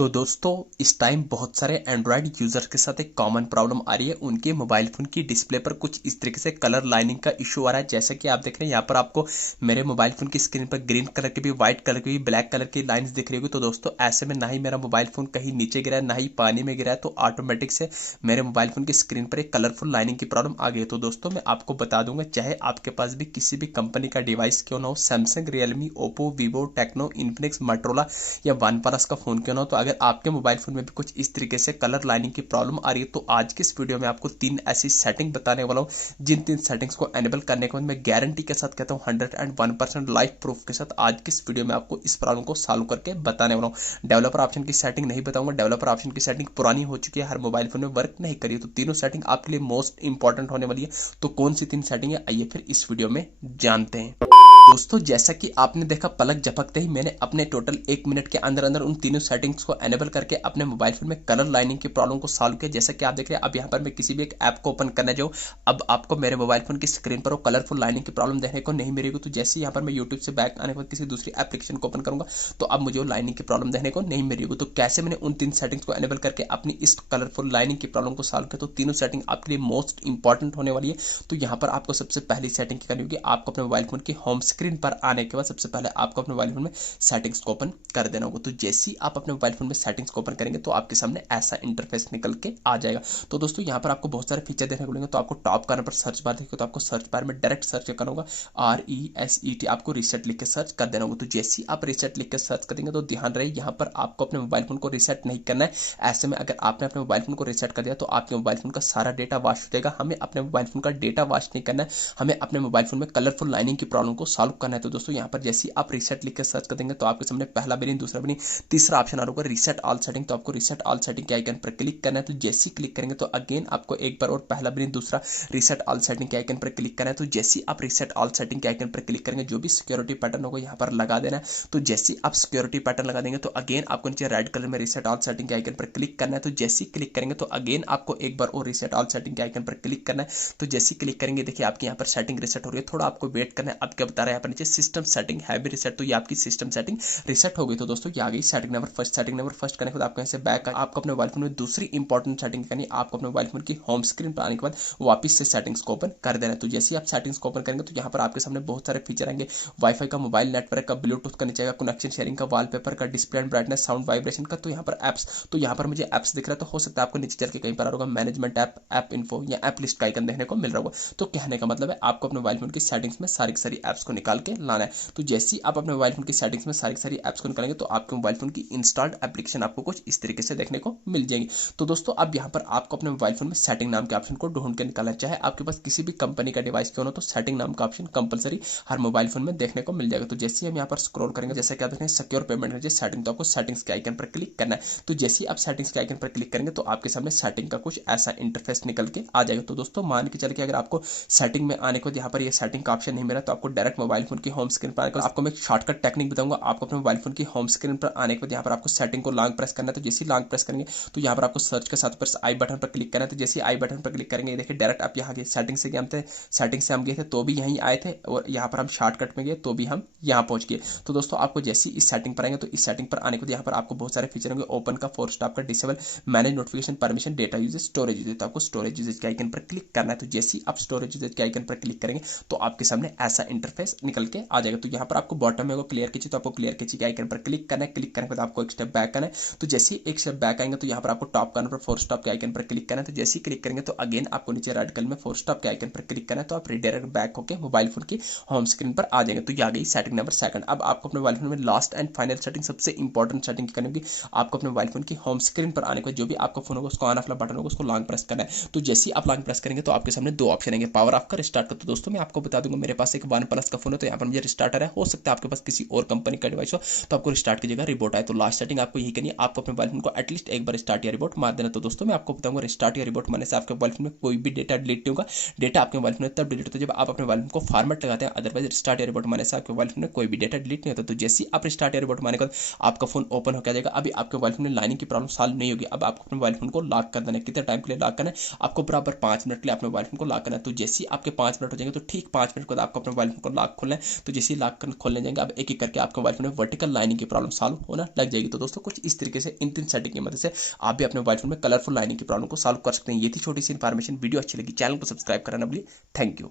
तो दोस्तों इस टाइम बहुत सारे एंड्रॉयड यूजर के साथ एक कॉमन प्रॉब्लम आ रही है। उनके मोबाइल फोन की डिस्प्ले पर कुछ इस तरीके से कलर लाइनिंग का इशू आ रहा है। जैसे कि आप देख रहे हैं यहाँ पर आपको मेरे मोबाइल फोन की स्क्रीन पर ग्रीन कलर की भी, व्हाइट कलर की भी, ब्लैक कलर की लाइंस दिख रही होगी। तो दोस्तों ऐसे में ना ही मेरा मोबाइल फोन कहीं नीचे गिरा है ना ही पानी में गिरा है, तो ऑटोमेटिक से मेरे मोबाइल फोन की स्क्रीन पर एक कलरफुल लाइनिंग की प्रॉब्लम आ गई है। तो दोस्तों मैं आपको बता दूंगा, चाहे आपके पास भी किसी भी कंपनी का डिवाइस क्यों ना हो, Samsung, Realme, Oppo, Vivo, Tecno, Infinix, Motorola या वन प्लस का फोन क्यों ना हो, तो अगर आपके मोबाइल फोन में भी कुछ इस तरीके से कलर लाइनिंग की प्रॉब्लम आ रही है, तो आज के इस वीडियो में आपको 3 ऐसी सेटिंग बताने वाला हूं, जिन 3 सेटिंग्स को एनेबल करने के बाद मैं गारंटी के साथ कहता हूं 101% लाइव प्रूफ के साथ आज के इस वीडियो में आपको इस प्रॉब्लम को सॉल्व करके बताने वाला हूं। डेवलपर ऑप्शन की सेटिंग नहीं बताऊंगा, डेवलपर ऑप्शन की सेटिंग पुरानी हो चुकी है, हर मोबाइल फोन में वर्क नहीं करी है। तो तीनों सेटिंग आपके लिए मोस्ट इंपॉर्टेंट होने वाली है। तो कौन सी 3 सेटिंग है, आइए फिर इस वीडियो में जानते हैं। दोस्तों जैसा कि आपने देखा, पलक झपकते ही मैंने अपने टोटल 1 मिनट के अंदर अंदर उन तीनों सेटिंग्स को एनेबल करके अपने मोबाइल फोन में कलर लाइनिंग की प्रॉब्लम को सॉल्व किया। जैसा कि आप देख रहे हैं, अब यहाँ पर मैं किसी भी एक ऐप को ओपन करने जाऊँ, अब आपको मेरे मोबाइल फोन की स्क्रीन पर वो कलरफुल लाइनिंग की प्रॉब्लम देखने को नहीं मिलेगी। तो जैसे यहाँ पर मैं यूट्यूब से बैक आने के बाद किसी दूसरी एप्लीकेशन को ओपन करूंगा, तो अब मुझे वो लाइनिंग की प्रॉब्लम देखने को नहीं मिलेगी। तो कैसे मैंने उन 3 सेटिंग्स को एनेबल करके अपनी इस कलरफुल लाइनिंग की प्रॉब्लम को सॉल्व किया, तो तीनों सेटिंग आपके लिए मोस्ट इंपॉर्टेंट होने वाली है। तो यहाँ पर आपको सबसे पहली सेटिंग क्या करनी होगी, आपको अपने मोबाइल फोन की होम स्क्रीन पर आने के बाद सबसे पहले आपको अपने मोबाइल फोन में सेटिंग्स को ओपन कर देना होगा। तो जैसे ही आप अपने मोबाइल फोन में सेटिंग्स को ओपन करेंगे, तो आपके सामने ऐसा इंटरफेस निकल के आ जाएगा। तो दोस्तों यहाँ पर आपको बहुत सारे फीचर देखने को मिलेंगे। तो आपको टॉप करने पर सर्च बार देखिए, तो आपको सर्च बार में डायरेक्ट सर्च करना होगा, RESET, आपको रीसेट लिख के सर्च कर देना होगा। तो जैसे ही आप रीसेट लिख के सर्च करेंगे, तो ध्यान रहे यहाँ पर आपको अपने मोबाइल फोन को रीसेट नहीं करना है। ऐसे में अगर आपने अपने मोबाइल फोन को रीसेट कर दिया, तो आपके मोबाइल फोन का सारा डेटा वॉश हो जाएगा। हमें अपने मोबाइल फोन का डेटा वॉश नहीं करना है, हमें अपने मोबाइल फोन में कलरफुल लाइनिंग की प्रॉब्लम को सॉल्व करना है। तो दोस्तों यहाँ पर जैसे आप रीसेट लिख के सर्च कर देंगे, तो आपके सामने पहला बिलिंग, दूसरा बिलिंग, तीसरा ऑप्शन आ रहा होगा रीसेट ऑल सेटिंग। तो आपको रीसेट ऑल सेटिंग के आइकन पर क्लिक करना है। तो जैसे ही क्लिक करेंगे, तो अगेन आपको एक बार और पहला बिलिंग, दूसरा रीसेट ऑल सेटिंग के आइकन पर क्लिक करना है। तो जैसे ही आप रीसेट ऑल सेटिंग के आइकन पर क्लिक करेंगे, जो भी सिक्योरिटी पैटर्न होगा यहाँ पर लगा देना है। तो जैसे ही आप सिक्योरिटी पैटर्न लगा देंगे, तो अगेन आपको नीचे रेड कलर में रीसेट ऑल सेटिंग के आइकन पर क्लिक करना है। तो जैसे ही क्लिक करेंगे, तो अगेन आपको एक बार और रीसेट ऑल सेटिंग के आइकन पर क्लिक करना है। तो जैसे ही क्लिक करेंगे, देखिए आपकी यहाँ पर सेटिंग रीसेट हो रही है, थोड़ा आपको वेट करना है। अब क्या बता रहा है यहाँ पर नीचे, सिस्टम सेटिंग हैवी रीसेट, तो ये आपकी सिस्टम सेटिंग रीसेट हो गई। तो दोस्तों ये आ गई setting number first. Setting number first करने के बाद आपको यहाँ से बैक, आपको अपने मोबाइल फोन में दूसरी इंपॉर्टेंट सेटिंग करनी है। आपको अपने मोबाइल फोन की होम स्क्रीन पर आने के बाद वापस से सेटिंग्स को ओपन कर देना है। तो जैसे ही आप सेटिंग्स को ओपन करेंगे, तो यहाँ पर आपके सामने बहुत सारे फीचर आएंगे, वाईफाई का, मोबाइल नेटवर्क का, ब्लूटूथ का, नीचे का कनेक्शन शेयरिंग का, वॉलपेपर का, display and brightness, sound vibration का। तो यहाँ पर एप्स, तो यहाँ पर मुझे एप्स दिख रहा है, तो हो सकता है आपको नीचे चल के कहीं पर होगा मैनेजमेंट ऐप, ऐप इन्फो या ऐप लिस्ट का आइकन देखने को मिल रहा होगा। तो कहने का मतलब है आपको अपने मोबाइल फोन की सेटिंग्स में सारी की सारी एप्स को निकाल के लाना है। तो जैसे ही आप अपने मोबाइल फोन की सेटिंग्स में सारी की सारी एप्स को निकालेंगे, तो आपके मोबाइल फोन की इंस्टॉल्ड एप्लीकेशन आपको कुछ इस तरीके से देखने को मिल जाएंगी। तो दोस्तों अब यहाँ पर आपको अपने मोबाइल फोन में सेटिंग नाम के ऑप्शन को ढूंढ के निकालना है। चाहे आपके पास किसी भी कंपनी का डिवाइस क्यों ना, तो सेटिंग नाम का ऑप्शन कंपलसरी हर मोबाइल फोन में देखने को मिल जाएगा। तो जैसे हम यहाँ पर स्क्रॉल करेंगे, जैसे क्या देखें सिक्योर पेमेंट सेटिंग, तो आपको सेटिंग्स के आइकन पर क्लिक करना है। तो जैसे ही आप सेटिंग्स के आइकन पर क्लिक करेंगे, तो आपके सामने सेटिंग का कुछ ऐसा इंटरफेस निकल के आ जाएगा। तो दोस्तों मान के चल के अगर आपको सेटिंग में आने को यहाँ पर ये सेटिंग का ऑप्शन नहीं मिला, तो आपको डायरेक्ट मोबाइल फोन की होम स्क्रीन पर आने, आपको मैं शॉर्टकट टेक्निक बताऊंगा। आपको अपने मोबाइल फोन की होम स्क्रीन पर आने के बाद यहाँ पर आपको सेटिंग को लॉन्ग प्रेस करना है। तो जैसे लॉन्ग प्रेस करेंगे, तो यहाँ पर आपको सर्च के साथ पर आई बटन पर क्लिक करना है। तो जैसे आई बटन पर क्लिक करेंगे, देखिए डायरेक्ट आप यहाँ गए, सेटिंग से गए थे, सेटिंग से हम गए थे तो भी यहीं आए थे, और यहाँ पर हम शॉर्टकट में गए तो भी हम यहाँ पहुंच गए। तो दोस्तों आपको जैसे ही इस सेटिंग पर आएंगे, तो इस सेटिंग पर आने के बाद यहाँ पर आपको बहुत सारे फीचर होंगे, ओपन का, फोर स्टॉप का, disable, manage notification, permission, data usage, storage usage. तो आपको स्टोरेज यूजेज के आइकन पर क्लिक करना है। तो जैसे ही आप स्टोरेज यूजेज के आइकन पर क्लिक करेंगे, तो आपके सामने ऐसा इंटरफेस निकल के आ जाएगा। तो यहाँ पर आपको बॉटम में क्लियर कीजिए, तो आपको क्लियर कीजिए के आइकन पर क्लिक करना है। क्लिक करने के बाद आपको एक स्टेप बैक करना है। तो जैसे ही एक स्टेप बैक आएंगे, तो यहाँ पर आपको टॉप कार्नर पर फोर स्टॉप के आइकन पर क्लिक करना है। तो जैसे ही क्लिक करेंगे, तो अगेन आपको नीचे रेड कलर में फोर स्टॉप के आइकन पर क्लिक करना है। तो आप रिडायरेक्ट बैक होकर मोबाइल फोन की होम स्क्रीन पर आ जाएंगे। तो ये आ गई सेटिंग नंबर सेकंड। अब आपको अपने मोबाइल फोन में लास्ट एंड फाइनल सेटिंग, सबसे इंपॉर्टेंट सेटिंग करनी होगी। आपको अपने मोबाइल फोन की होम स्क्रीन पर आने को, जो भी आपका फोन होगा उसको ऑन ऑफ वाला बटन होगा, उसको लॉन्ग प्रेस करना है। तो जैसे ही आप लॉन्ग प्रेस करेंगे, तो आपके सामने 2 ऑप्शन आएंगे, पावर ऑफ का, रिस्टार्ट का। तो दोस्तों मैं आपको बता दूंगा, मेरे पास एक वन प्लस का फोन है, तो यहाँ पर मुझे रिस्टार्टर है। हो सकता है आपके पास किसी और कंपनी का डिवाइस हो, तो आपको रिस्टार्ट की जगह रिबोट आए। तो लास्ट सेटिंग आपको यही करनी है, आपको अपने मोबाइल फोन को एटलीस्ट एक बार स्टार्ट या रिबोट मार देना। तो दोस्तों मैं आपको बताऊंगा, रिस्टार्ट या रिबोट मारने से आपके मोबाइल फोन में कोई भी डेटा डिलीट नहीं होगा। डेटा आपके मोबाइल फोन में तब डिलीट होता है जब आप अपने मोबाइल फोन को फॉर्मेट लगाते हैं। अदरवाइज रिस्टार्ट या रिबोट मारने से आपके मोबाइल फोन में कोई भी डेटा डिलीट नहीं होता। तो जैसे ही आप रिस्टार्ट या रिबोट मारने के बाद आपका फोन ओपन होकर जाएगा। अभी आपके मोबाइल फोन में लाइनिंग की प्रॉब्लम सॉल्व नहीं होगी। अब आपको अपने मोबाइल फोन को लॉक कर देना है। कितने टाइम के लिए लॉक करना है? आपको बराबर 5 मिनट के लिए अपने मोबाइल फोन को लॉक करना है। तो जैसे ही आपके 5 मिनट हो जाएंगे, तो ठीक 5 मिनट के बाद आपको अपने मोबाइल फोन को लॉक खोलना है तो जैसे ही लॉक खोलने जाएंगे आप एक एक करके आपके मोबाइल फोन में वर्टिकल लाइनिंग की प्रॉब्लम सॉल्व होना लग जाएगी। तो दोस्तों कुछ इस तरीके से इन 3 सेटिंग की मदद से आप भी अपने मोबाइल फोन में कलरफुल लाइनिंग की प्रॉब्लम को सॉल्व कर सकते हैं। ये थी छोटी सी इन्फॉर्मेशन। वीडियो अच्छी लगी चैनल को सब्सक्राइब करना ना भूलिए। Thank you.